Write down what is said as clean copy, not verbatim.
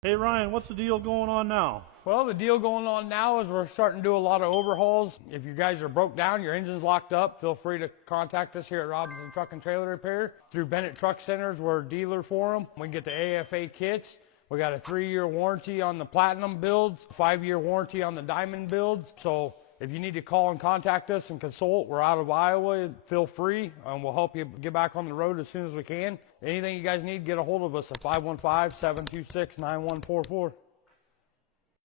Hey Ryan, what's the deal going on now? Well, the deal going on now is we're starting to do a lot of overhauls. If you guys are broke down, your engine's locked up, feel free to contact us here at Robinson Truck and Trailer Repair. Through Bennett Truck Centers, we're a dealer for them. We get the AFA kits. We got a 3-year warranty on the platinum builds, 5-year warranty on the diamond builds. So if you need to call and contact us and consult, we're out of Iowa. Feel free, and we'll help you get back on the road as soon as we can. Anything you guys need, get a hold of us at 515-726-9144.